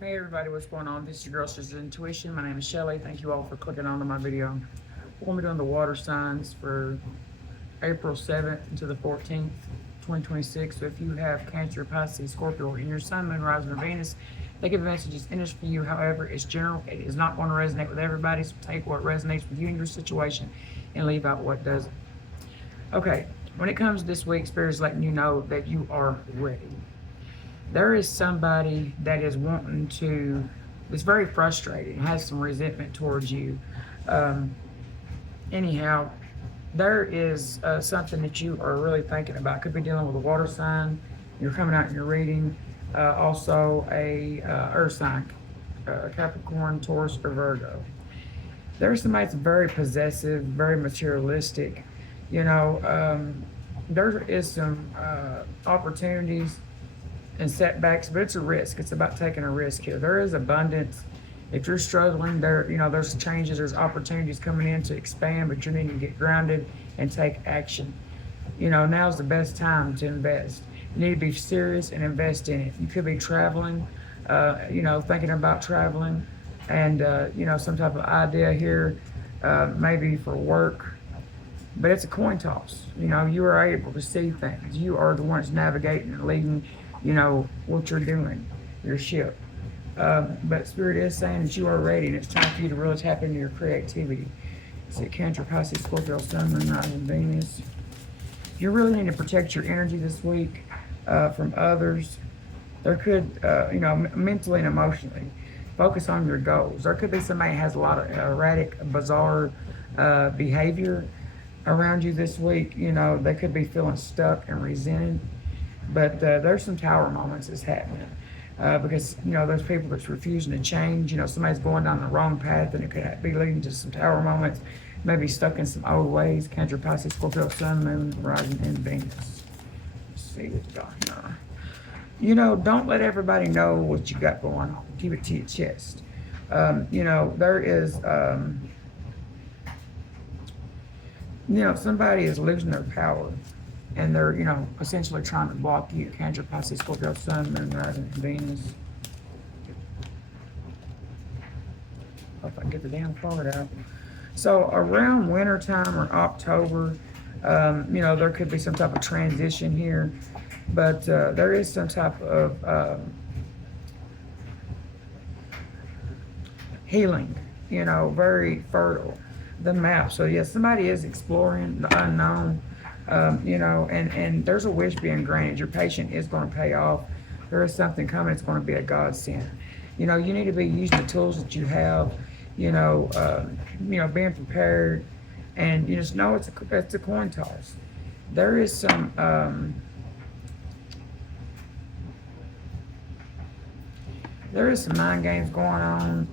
Hey everybody, what's going on? This is your girl Sister Intuition. My name is Shelly. Thank you all for clicking on to my video. We'll be doing the water signs for April 7th to the 14th, 2026. So if you have Cancer, Pisces, Scorpio in your Sun, Moon, Rising, or Venus, they give messages in this for you. However, it's general. It is not going to resonate with everybody. So take what resonates with you and your situation and leave out what doesn't. Okay, when it comes to this week, Spirit is letting you know that you are ready. There is somebody that is wanting to, is very frustrated, has some resentment towards you. Anyhow, there is something that you are really thinking about. Could be dealing with a water sign. You're coming out and you're reading. Also a earth sign, Capricorn, Taurus, or Virgo. There's somebody that's very possessive, very materialistic. There is some opportunities and setbacks, but it's a risk. It's about taking a risk here. There is abundance. If you're struggling, there's changes, there's opportunities coming in to expand, but you need to get grounded and take action. Now's the best time to invest. You need to be serious and invest in it. You could be traveling, thinking about traveling, and some type of idea here, maybe for work. But it's a coin toss. You are able to see things. You are the one that's navigating and leading what you're doing, your ship. But Spirit is saying that you are ready, and it's time for you to really tap into your creativity. It's Cancer, Pisces, Scorpio, Sun, Moon, Rising, Venus. You really need to protect your energy this week from others. There could, mentally and emotionally, focus on your goals. There could be somebody that has a lot of erratic, bizarre behavior around you this week. They could be feeling stuck and resented. But there's some tower moments that's happening because, there's people that's refusing to change. Somebody's going down the wrong path, and it could be leading to some tower moments, maybe stuck in some old ways. Cancer, Pisces, Scorpio, Sun, Moon, Rising, and Venus. Let's see what we got here. Don't let everybody know what you got going on. Keep it to your chest. There is, somebody is losing their power. And they're, essentially trying to block you. Cancer, Pisces, Scorpio, Sun, Moon, Rising, and Venus. Hope I can get the damn card out. So around wintertime or October, there could be some type of transition here. But there is some type of healing, very fertile. The map. So, yes, somebody is exploring the unknown. And there's a wish being granted. Your patience is going to pay off. There is something coming. It's going to be a godsend. You need to be using the tools that you have. Being prepared, and you just know it's a coin toss. There is some mind games going on.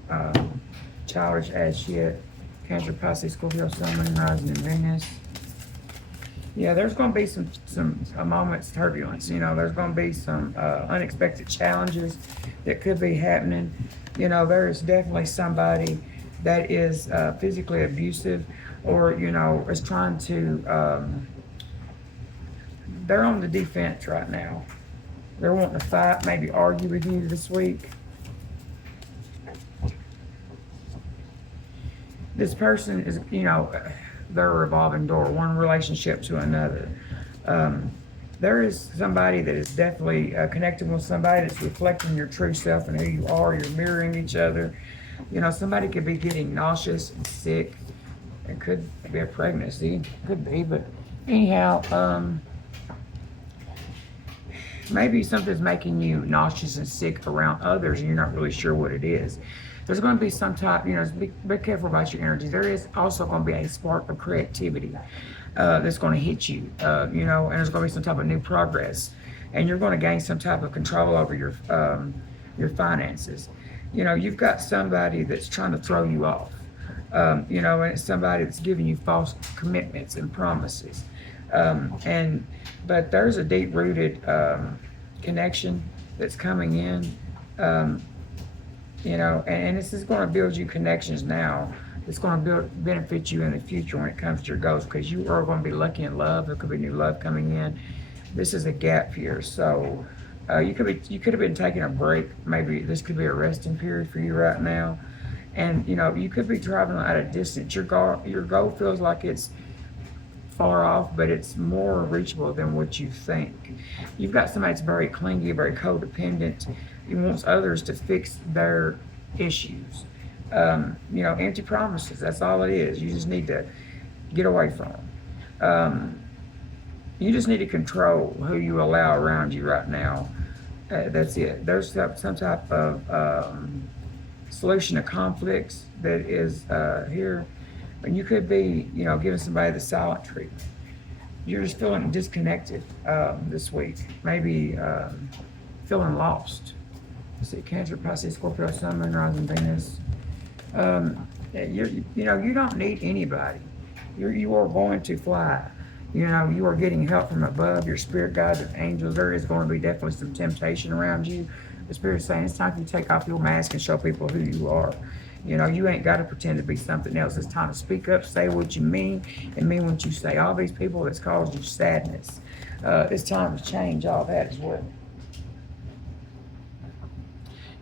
Childish as shit. Cancer, Pisces, Scorpio, Sun, Moon, Rising, and Venus. Yeah, there's going to be some moments turbulence. There's going to be some unexpected challenges that could be happening. There is definitely somebody that is physically abusive, or is trying to. They're on the defense right now. They're wanting to fight, maybe argue with you this week. This person is, they're a revolving door, one relationship to another. There is somebody that is definitely connecting with somebody that's reflecting your true self and who you are. You're mirroring each other. Somebody could be getting nauseous and sick. It could be a pregnancy, could be, but anyhow, maybe something's making you nauseous and sick around others, and you're not really sure what it is. There's going to be some type, be careful about your energy. There is also going to be a spark of creativity that's going to hit you, and there's going to be some type of new progress, and you're going to gain some type of control over your finances. You've got somebody that's trying to throw you off, and it's somebody that's giving you false commitments and promises, but there's a deep-rooted connection that's coming in. And this is going to build you connections now. It's going to benefit you in the future when it comes to your goals, because you are going to be lucky in love. There could be new love coming in. This is a gap here. So You could have been taking a break. Maybe this could be a resting period for you right now. And you could be traveling at a distance. Your goal feels like it's far off, but it's more reachable than what you think. You've got somebody that's very clingy, very codependent. He wants others to fix their issues. Empty promises. That's all it is. You just need to get away from them. You just need to control who you allow around you right now. That's it. There's some type of solution to conflicts that is here. And you could be, giving somebody the silent treatment. You're just feeling disconnected this week. Maybe feeling lost. Let's see, Cancer, Pisces, Scorpio, Sun, Moon, Rising, Venus. You don't need anybody. You are going to fly. You are getting help from above, your spirit guides and angels. There is going to be definitely some temptation around you. The Spirit's saying it's time for you to take off your mask and show people who you are. You ain't got to pretend to be something else. It's time to speak up, say what you mean, and mean what you say. All these people that's caused you sadness, it's time to change all that as well.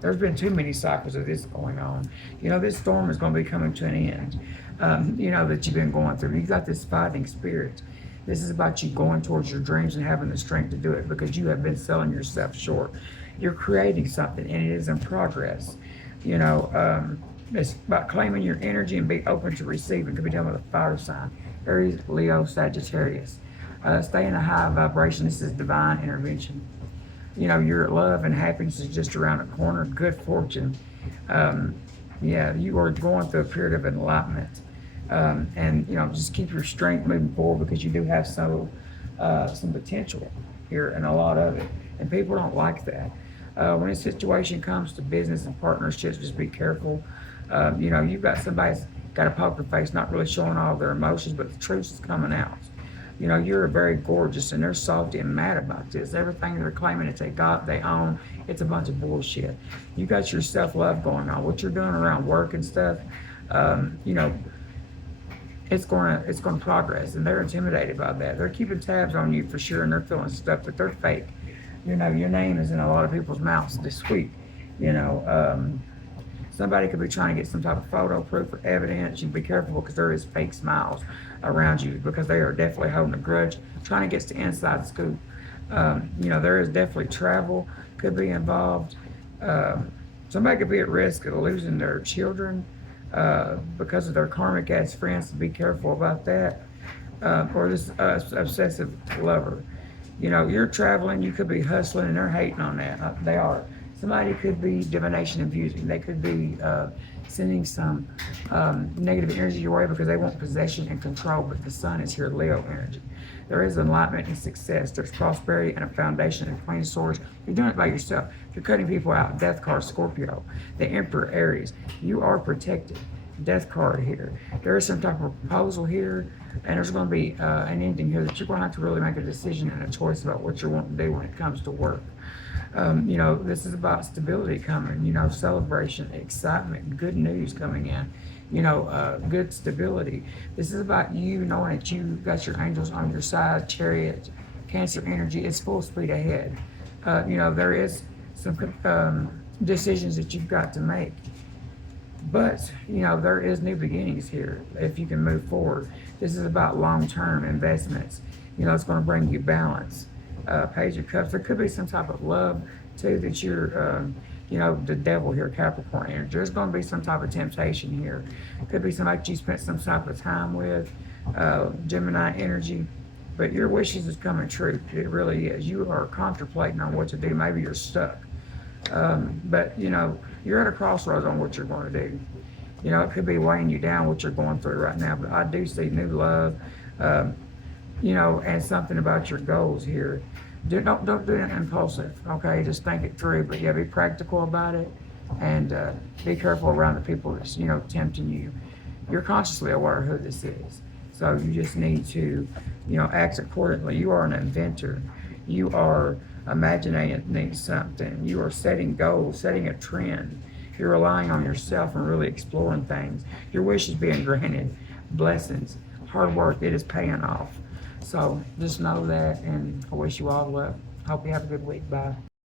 There's been too many cycles of this going on. This storm is going to be coming to an end, that you've been going through. You've got this fighting spirit. This is about you going towards your dreams and having the strength to do it because you have been selling yourself short. You're creating something and it is in progress. It's about claiming your energy and be open to receiving. It could be done with a fire sign. Aries, Leo, Sagittarius. Stay in a high vibration. This is divine intervention. Your love and happiness is just around the corner. Good fortune. You are going through a period of enlightenment. And just keep your strength moving forward because you do have some potential here and a lot of it. And people don't like that. When a situation comes to business and partnerships, just be careful. You've got somebody that's got a poker face, not really showing all their emotions, but the truth is coming out. You're very gorgeous and they're salty and mad about this. Everything they're claiming that they own, it's a bunch of bullshit. You got your self-love going on. What you're doing around work and stuff, it's going to progress, and they're intimidated by that. They're keeping tabs on you for sure, and they're feeling stuff, but they're fake. Your name is in a lot of people's mouths this week. Somebody could be trying to get some type of photo proof or evidence. You be careful because there is fake smiles around you because they are definitely holding a grudge, trying to get to inside scoop. There is definitely travel could be involved. Somebody could be at risk of losing their children because of their karmic ass friends. So be careful about that. Or this obsessive lover. You're traveling, you could be hustling, and they're hating on that. They are. Somebody could be divination abusing. They could be sending some negative energy your way because they want possession and control, but the sun is here, Leo energy. There is enlightenment and success. There's prosperity and a foundation and Queen of Swords. You're doing it by yourself. You're cutting people out. Death card, Scorpio. The Emperor, Aries. You are protected. Death card here. There is some type of proposal here, and there's going to be an ending here that you're going to have to really make a decision and a choice about what you want to do when it comes to work. This is about stability coming, celebration, excitement, good news coming in, good stability. This is about you knowing that you got your angels on your side. Chariot, Cancer energy is full speed ahead. There is some decisions that you've got to make. But, there is new beginnings here if you can move forward. This is about long-term investments. It's going to bring you balance. Page of Cups. There could be some type of love, too, that you're, the devil here, Capricorn energy. There's going to be some type of temptation here. Could be somebody that you spent some type of time with, Gemini energy. But your wishes is coming true. It really is. You are contemplating on what to do. Maybe you're stuck. But you're at a crossroads on what you're going to do. It could be weighing you down what you're going through right now, but I do see new love, and something about your goals here. Don't do it impulsive, okay? Just think it through, but be practical about it, and be careful around the people that's, tempting you. You're consciously aware of who this is, so you just need to, act accordingly. You are an inventor. You are imagining something. You are setting goals, setting a trend. You're relying on yourself and really exploring things. Your wish is being granted. Blessings, hard work, it is paying off. So just know that, and I wish you all luck. Hope you have a good week. Bye.